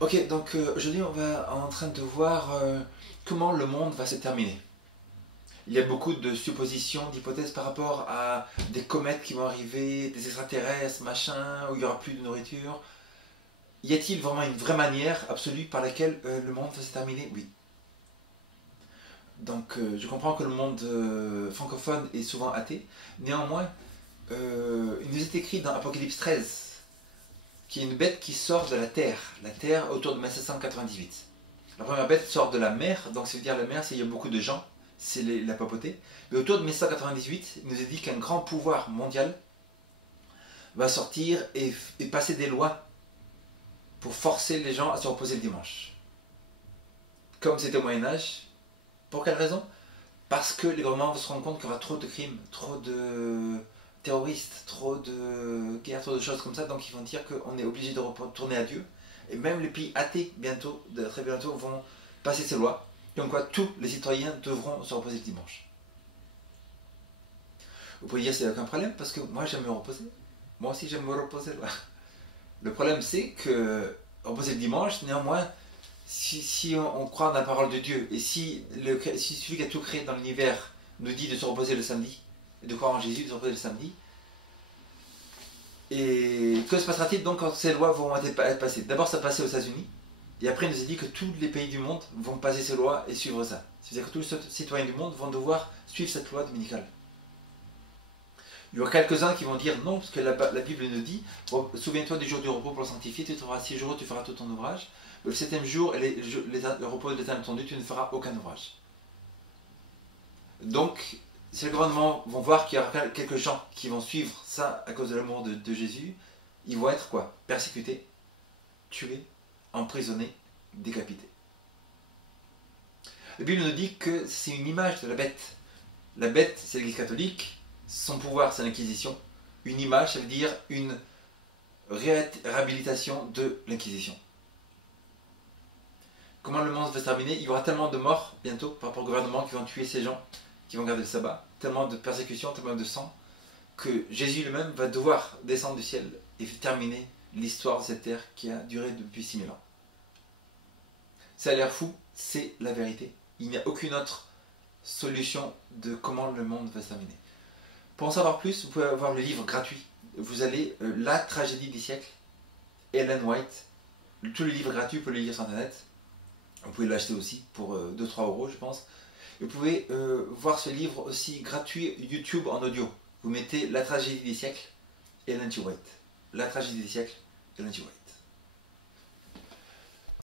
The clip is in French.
Ok, donc aujourd'hui on va en train de voir comment le monde va se terminer. Il y a beaucoup de suppositions, d'hypothèses par rapport à des comètes qui vont arriver, des extraterrestres, machin, où il n'y aura plus de nourriture. Y a-t-il vraiment une vraie manière absolue par laquelle le monde va se terminer? Oui. Donc je comprends que le monde francophone est souvent athée. Néanmoins, il nous est écrit dans Apocalypse 13 qu'il y a une bête qui sort de la Terre autour de 1798. La première bête sort de la mer, donc ça veut dire la mer, c'est il y a beaucoup de gens, c'est la papauté. Mais autour de 1798, il nous est dit qu'un grand pouvoir mondial va sortir et passer des lois pour forcer les gens à se reposer le dimanche. Comme c'était au Moyen-Âge. Pour quelle raison? Parce que les gouvernements vont se rendre compte qu'il y aura trop de crimes, trop de terroristes, trop de guerres, trop de choses comme ça, donc ils vont dire qu'on est obligé de retourner à Dieu. Et même les pays athées, bientôt, très bientôt, vont passer ces lois, comme quoi tous les citoyens devront se reposer le dimanche. Vous pouvez dire c'est aucun problème, parce que moi j'aime me reposer. Moi aussi j'aime me reposer. Le problème c'est que reposer le dimanche, néanmoins, si on croit dans la parole de Dieu, et si celui qui a tout créé dans l'univers nous dit de se reposer le samedi, et de croire en Jésus, de se reposer le samedi, et que se passera-t-il donc quand ces lois vont être passées? D'abord ça passait aux États-Unis, et après il nous a dit que tous les pays du monde vont passer ces lois et suivre ça. C'est-à-dire que tous les citoyens du monde vont devoir suivre cette loi dominicale. Il y aura quelques-uns qui vont dire non, parce que la Bible nous dit souviens-toi du jour du repos pour le sanctifier, tu travailleras 6 jours, tu feras tout ton ouvrage. Le septième jour, le repos de l'Éternel ton Dieu, tu ne feras aucun ouvrage. Donc, si les gouvernements vont voir qu'il y aura quelques gens qui vont suivre ça à cause de l'amour de Jésus, ils vont être quoi? Persécutés, tués, emprisonnés, décapités. La Bible nous dit que c'est une image de la bête. La bête, c'est l'Église catholique. Son pouvoir, c'est l'Inquisition. Une image, ça veut dire une réhabilitation de l'Inquisition. Comment le monde va se terminer? Il y aura tellement de morts bientôt par rapport au gouvernement qui vont tuer ces gens, qui vont garder le sabbat, tellement de persécutions, tellement de sang, que Jésus lui-même va devoir descendre du ciel et terminer l'histoire de cette terre qui a duré depuis 6000 ans. Ça a l'air fou, c'est la vérité. Il n'y a aucune autre solution de comment le monde va se terminer. Pour en savoir plus, vous pouvez avoir le livre gratuit. Vous allez La tragédie des siècles, Ellen White. Tous les livres gratuits, vous pouvez les lire sur internet. Vous pouvez l'acheter aussi pour 2-3 euros, je pense. Et vous pouvez voir ce livre aussi gratuit YouTube en audio. Vous mettez La tragédie des siècles, Ellen White. La tragédie des siècles, Ellen White.